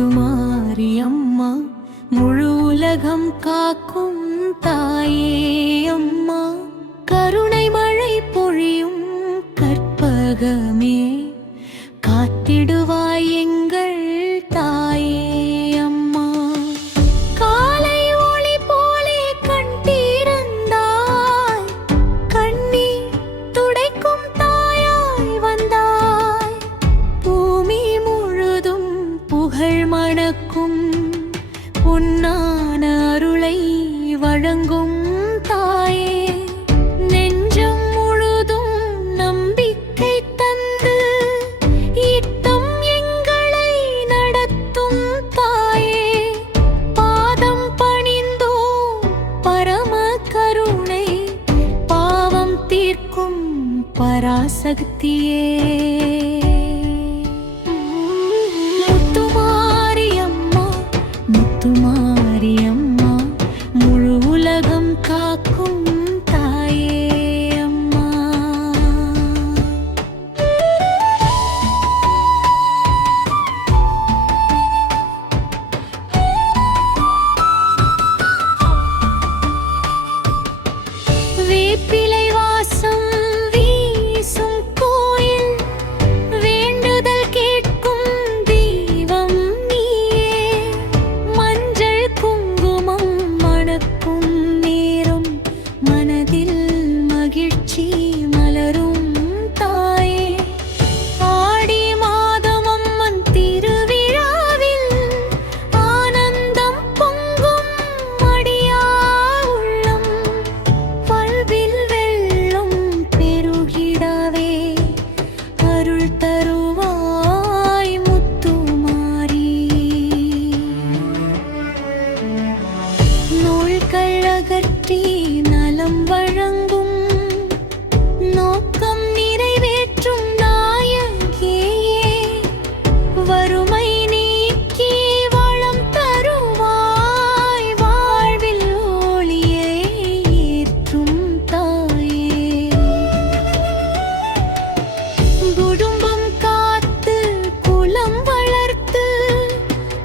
முத்துமாரி அம்மா முழு உலகம் காக்கும் தாயே அம்மா கருணை மழை பொழியும் கற்பகமே காத்திடுவாய் எங்கள் தாயே அம்மா காலை ஒளி போலே கண் திறந்தாய் கண்ணீர் துடைக்கும் தாயாய் வந்தாய் பூமி முழுதும் புகழ் மணக்கும் பொன்னான அருளை வழங்கும் தாயே நெஞ்சம் முழுதும் நம்பிக்கை தந்து இட்டம் எங்களை நடத்தும் தாயே பாதம் பணிந்தோ பரம கருணை பாவம் தீர்க்கும் பராசக்தியே முத்துமாரி அம்மா முழு உலகம் காக்கும் தாயே அம்மா வேப்பிலை வாசம் வீசும் கோயில் வேண்டுதல் கேட்கும் தெய்வம் நீயே மஞ்சள் குங்குமம் மணக்கும் நேரம் மனதில் மகிழ்ச்சி மலரும் தாயே ஆடி மாதம் அம்மன் திருவிழாவில் ஆனந்தம் பொங்கும் மடியா உள்ளம் வாழ்வில் வெள்ளம் பெருகிடவே அருள் தருவாய் முத்துமாரி நூல்கள் அகற்றி நலம் வழங்கும் நோக்கம் நிறைவேற்றும் நாயகியே வறுமை நீக்கி வளம் தருவாய் வாழ்வில் ஒளியை ஏற்றும் தாயே குடும்பம் காத்து குலம் வளர்த்து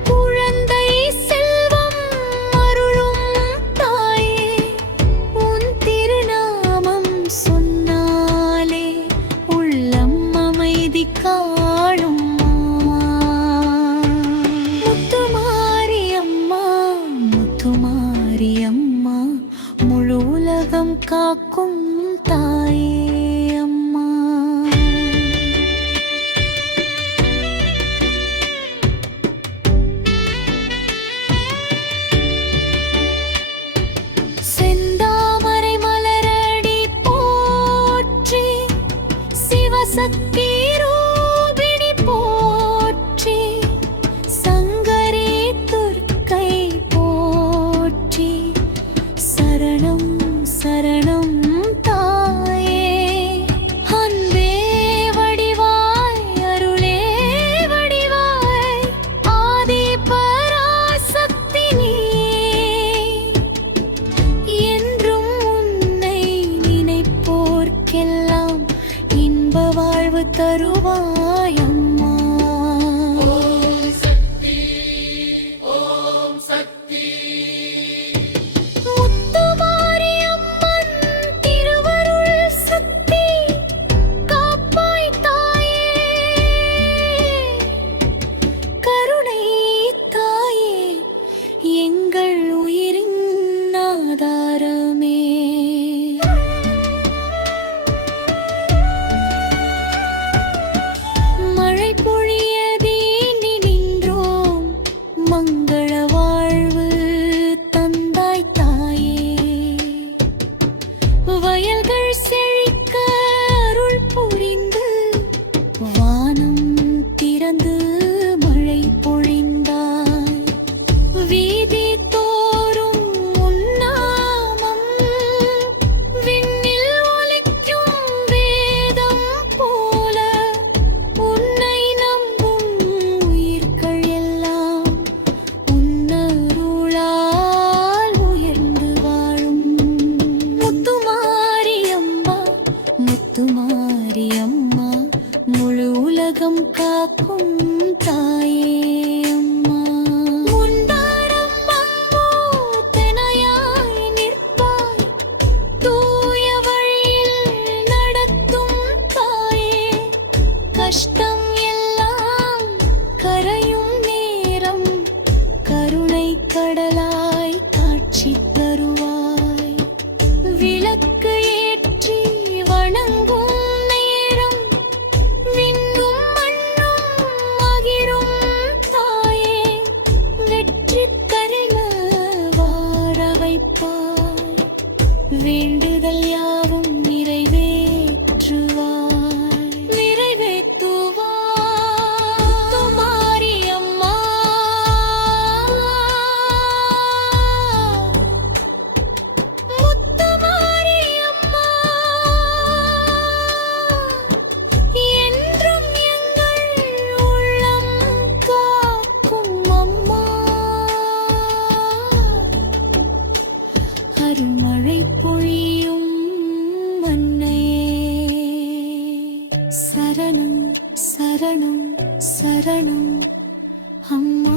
குழந்தை செல்வம் அருளும் தாயே உன் திருநாமம் சொன்னாலே உள்ளம் அமைதி காணும் முத்துமாரி அம்மா முத்துமாரி அம்மா முழு உலகம் காக்கும் தாயே அம்மா செந்தாமரை மலரடி போற்றி சிவசக்தி ரூபிணி போற்றி சங்கரே துர்க்கை போற்றி சரணம் சரணம் தாயே அன்பே வடிவாய் அருளே வடிவாய் ஆதி பராசக்தி நீயே என்றும் உன்னை நினைப்போர்க்கெல்லாம் இன்ப வாழ்வு தருவாய் அம்மா முத்துமாரி அம்மன் திருவருள் சக்தி காப்பாய் தாயே கருணை தாயே எங்கள் உயிரின் ஆதாரமே மழை பொழியதே நின்றோம் மங்கள வாழ்வு தந்தாய் தாயே வயல்கள் செழிக்க அருள் புரிந்து வானம் திறந்து மழை பொழிந்தாய் வீதி தோறும் உன்னாமம் விண்ணில் ஒலிக்கும் வேதம் போல உன்னை நம்பும் உயிர்கள் எல்லாம் உன்னருளால் உயர்ந்து வாழும் முத்துமாரி அம்மா யாவும் நிறைவேற்றுவாய் நிறைவேற்றுவாய் மாரியம்மா முத்துமாரியம்மா என்றும் எங்கள் உள்ளம் காக்கும் அம்மா அருள்மழை பொழியும் மன்னையே சரணம் சரணம் சரணம் அம்மா